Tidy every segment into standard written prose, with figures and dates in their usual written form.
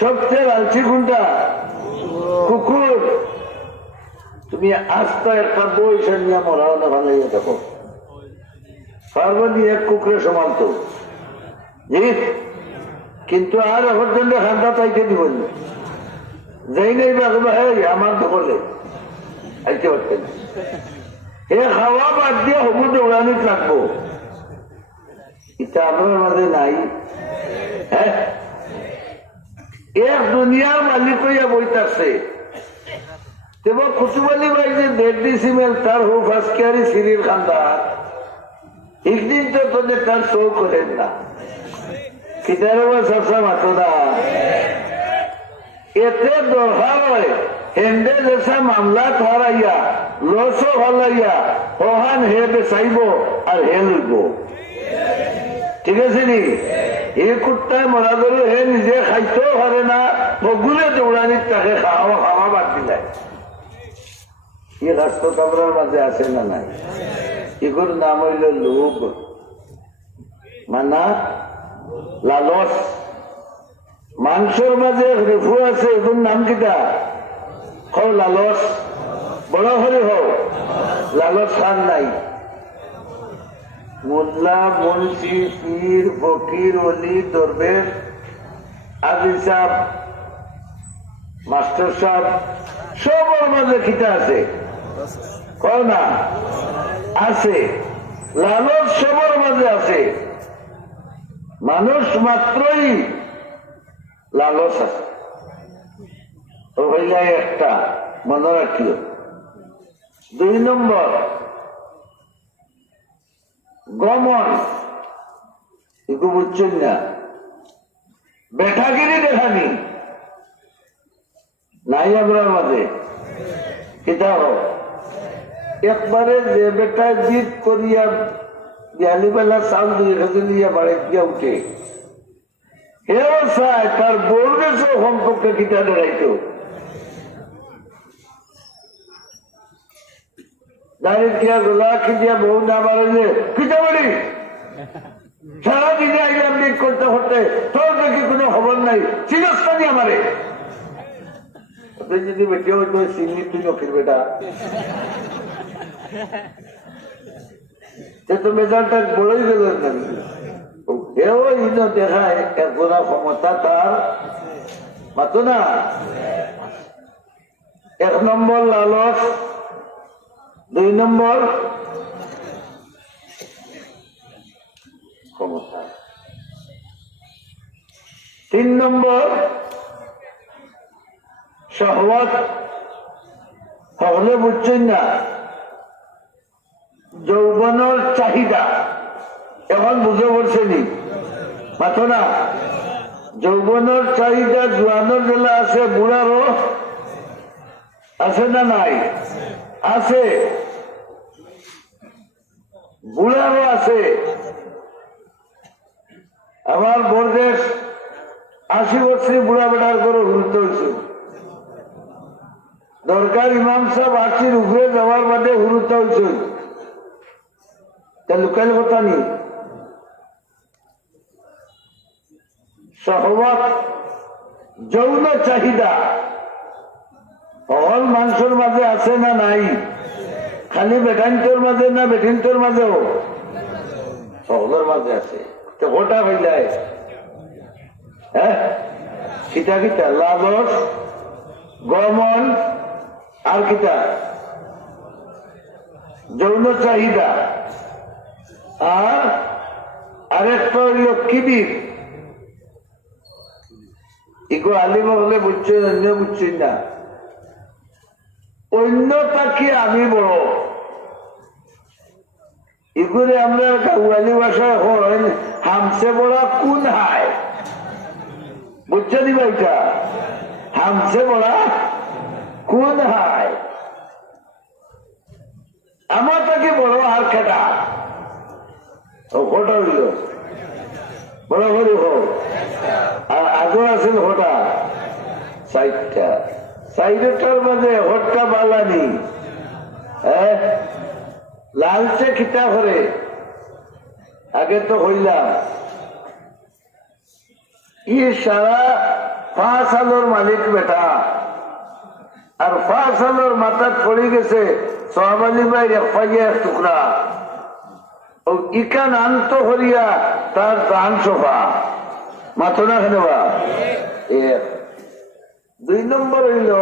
সবচেয়ে লালচি কোনটা? কুকুর। তুমি আস্তা একটা বই সে নিয়ে মরাও না ভালো দেখো পারবনি এক কুকুরে সমান তো জি, কিন্তু আর পর্যন্ত খান্দা চাইতে দিব না, যাই নাই আমার দখলে আইতে পারতেন এ খাওয়া বাদ দিয়ে হবু দৌড়ানি থাকবো, এটা আপনার মাঝে নাই। হ্যাঁ, এক দুনিয়ার মালিক হইয়া বইতাছে তেমন কুতুবালি ভাই যে দেড় ডিসিমেল তার হোক আজকে সিরিল খান্দা একদিন তো তোদের তার শো করেন না সবসময় মাতো না এতে দরকার হয় হেন্ডে যেসা মামলা হারাইয়া লসও হলাইয়া ওহান হে বেচাইব আর হে লইব, ঠিক আছে নি? এই কুত্তায় মরা ধরে হে নিজে খাইতেও পারে না, বগুলে দৌড়ানির তাকে খাওয়া খাওয়া বাদ দিলাই। এই রাষ্ট্র কামরার মাঝে আছে না নাই? এগুলোর নাম হইল লোভ, মানা লালস। মাংসের মাঝে রেফু আছে, এগুলোর নাম কিটা? হও লালস। বড় হলে হও লালস খান নাই। মোল্লা, মুন্সি, পীর, ফকির, অলি, দরবেশ, আদি সাহেব, মাস্টার সাহেব সবার মাঝে খিতা আছে, কয় না? আছে। লালস সবার মাঝে আছে, মানুষ মাত্রই লালস আছে। তো হইলে একটা মনে রাখিও। 2 নম্বর গমন, এগুলো বুঝছেন না, বেঠাগিরি দেখানি নাই আপনার মাঝে। এটাও একবারে যে বেটা জিদ করিয়া বিয়ালিবেলা চাল দিয়ে খেতে নিয়ে বাড়িতে গিয়ে উঠে হেও চায় তার বোর গেছে সম্পর্কে কিটা দাঁড়াইতো দাঁড়িয়ে দিয়া গোলা খিদিয়া বউ না বাড়াইলে কিটা বাড়ি সারাদিনে আইলাম দিক করতে করতে তোর দেখি কোনো খবর নাই, চিরস্থানি আমারে যদি বেটে হইতো সিঙ্গি তুই নখির বেটা তো মেজালটা বড়ই গেল না। এও ইনো দেখায় একজনা ক্ষমতা তার মাতো না। 1 নম্বর লালস, 2 নম্বর ক্ষমতা, 3 নম্বর শাহওয়াত। সকলে বুঝছেন না, যৌবনের চাহিদা এখন বুঝে পড়ছেনি মাথো না? যৌবনের চাহিদা জোয়ানোর বেলা আছে, বুড়ারও আছে না নাই? আছে, বুড়ারও আছে। আমার বরদেশ 80 বছরের বুড়া বেটার করে হুলতে হয়েছে, দরকার ইমাম সাহেব 80-র উপরে যাওয়ার বাদে হুরুতে হয়েছে, তা লুকাইল কথা নেই। শাহওয়াত যৌন চাহিদা অল মানুষের মাঝে আছে না নাই? খালি বেটান্তর মাঝে না বেটিন্তর মাঝেও? সকলের মাঝে আছে। তো গোটা হয়ে যায়। হ্যাঁ, কিতা কিতা? লালস, গমন, আর কিতা? যৌন চাহিদা। আর আরেকটা হইল কিবির। এগুলো আলিম হলে বুঝছেন, অন্য বুঝছেন না। অন্যটাকে আমি বড়, এগুলো আমরা গাওয়ালি ভাষায় হয় হামসে বড়া কোন হায়, বুঝছেন ভাইটা? হামসে বড়া কোন হায়, আমার তাকে বড় আর কেটা ওটা হইল বড় বড় হোক। আর আগর আছেন হোটা 4টা, 4টার মাঝে হটটা বালানি। হ্যাঁ, লালচে খিতা করে আগে তো হইলাম ই সারা 5 সালের মালিক বেটা আর 5 সালের মাথাত পড়ে গেছে সোহাব আলী ভাই এক পাইয়া এক টুকরা ইকান আন্ত হরিয়া তার দান সোফা মাথো না খেলে বা 2 নম্বর হইল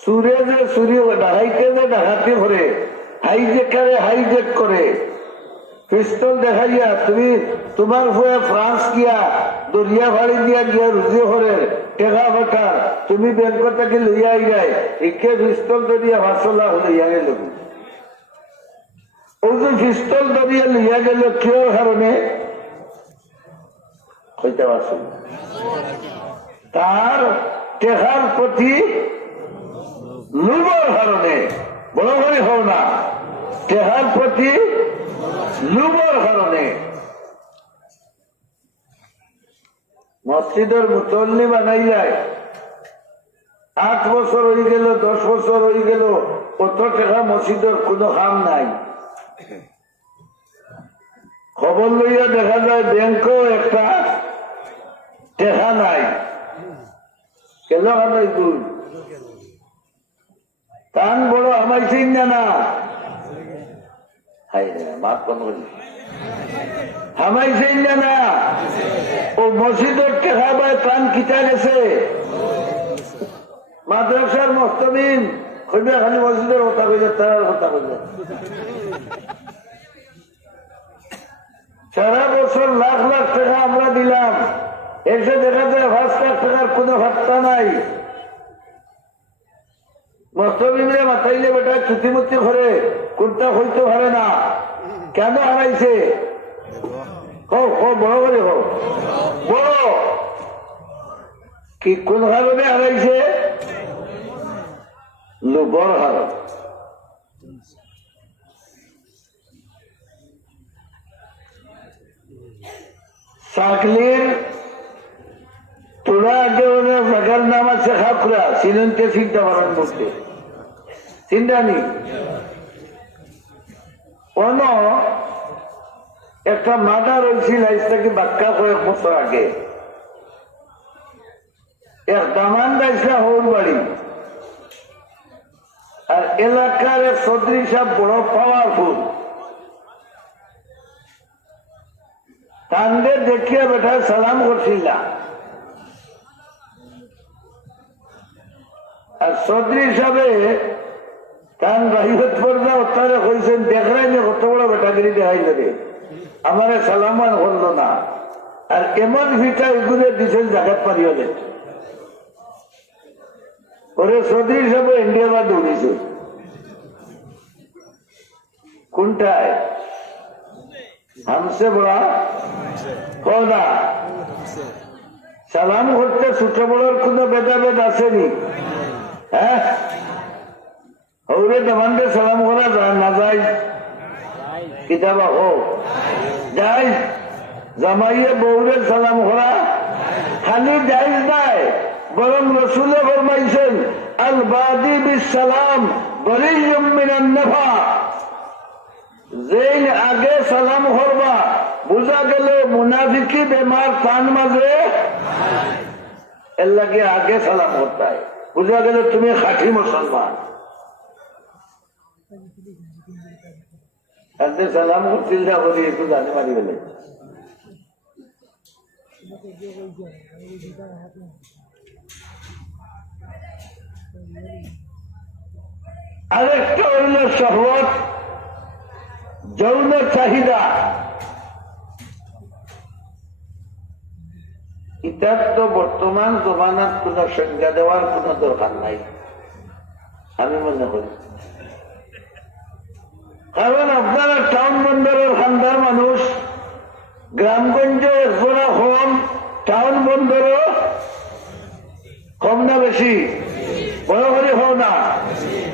সুরে যে সুরি ডাকাইতে যে ডাকাতি করে হাইজেক করে পিস্তল দেখাইয়া তুমি তোমার হয়ে ফ্রান্স গিয়া দরিয়া ভাড়ি দিয়া গিয়া রুজি হরে টেকা ভাটার তুমি ব্যাংক থেকে লইয়া যাই একে পিস্তল দরিয়া 500 লাখ লইয়া গেল ওই যে পিস্তল দরিয়া লইয়া গেল কেউ কারণে হইতে পারছি তার টেকার প্রতি লুবর কারণে বড় করে হও না টেকার প্রতি লুবর কারণে মসজিদের মুসল্লি বানাই যায় 8 বছর হয়ে গেল 10 বছর হয়ে গেল কত টাকা মসজিদের কোনো কাম নাই খবর লইয়া দেখা যায় ব্যাংকেও একটা টাকা নাই কেন নাই তুই কান বড় আমাইছেন না মাত কোন হামাইছেন না ও মসজিদের টেকা বাই প্রাণ কিতা গেছে মাদ্রাসার মস্তমিন কইবে খালি মসজিদের কথা কইলে তার কথা কইলে সারা বছর লাখ লাখ টাকা আমরা দিলাম এসে দেখা যায় 5 লাখ টাকার কোনো ভাত্তা নাই মস্তমিনে মাথাইলে বেটা চুতিমুতি করে কোনটা হইতে পারে না কেন হারাইছে বড় করে হোক বড় কি কোন কারণে হারাইছে লোভর হার সাকলির তোরা আগে ওনার জায়গার নাম আছে খাপরা সিলনকে চিন্তা করার করতে চিন্তা নেই কোন একটা মার্ডার হয়েছিল আজ থেকে বাক্কা কয়েক বছর আগে এক দামান গাইছা হৌর বাড়ি আর এলাকার এক চৌধুরী সাহেব বড় পাওয়ারফুল কান্দে দেখিয়া বেটা সালাম করছিল আর চৌধুরী সাহেবে কান রাহিবত পর্দা উত্তরে কইছেন দেখলাই না কত বড় বেটাগিরি দেখাই যাবে আমার সালামান হল না আর এমন ভিটা এগুলো দিচ্ছেন জাগাত পারিও দেখ ওরে চৌধুরী সাহেব ইন্ডিয়া বা দৌড়িছে কোনটায় হামসে বড়া কনা সালাম করতে ছোট বড়র কোন ভেদাভেদ আসেনি হ্যাঁ ওরে দেমান্ডে সালাম করা না যায় কিতাবা হোক যাই জামাইয়ে বউরে সালাম করা খালি যাইজ নাই বরং রসুলে ফরমাইছেন আল বাদি বিস সালাম বরিয়্যুম মিনান নিফাক যেই আগে সালাম করবা বুঝা গেল মুনাফিকি বেমার তান মাঝে এর লাগে আগে সালাম করতে হয় বুঝা গেল তুমি খাঁটি মুসলমান সালাম করছিল না বলি একটু জানে মারি বলে আরেকটা হইল শহর যৌন চাহিদা এটার তো বর্তমান জমানার কোন সংজ্ঞা দেওয়ার কোন দরকার নাই আমি মনে করি কারণ আপনারা টাউন বন্দরের খান্দার মানুষ গ্রামগঞ্জে একজোড়া কম টাউন বন্দরও কম না বেশি বড় করে হও না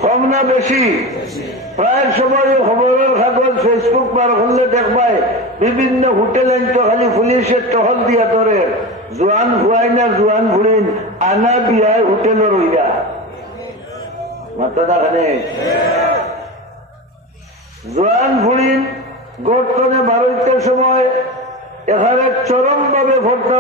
কম না বেশি প্রায় সময় খবরের কাগজ ফেসবুক পার করলে দেখবাই বিভিন্ন হোটেল খালি পুলিশের টহল দিয়া ধরে জোয়ান ভুয়াই না জোয়ান ভুড়িন আনা বিয়ায় হোটেলের হইয়া মাথা খানে জোয়ান ভুড়িন গোটনে 12টার সময় এখানে চরম ভাবে ভর্তা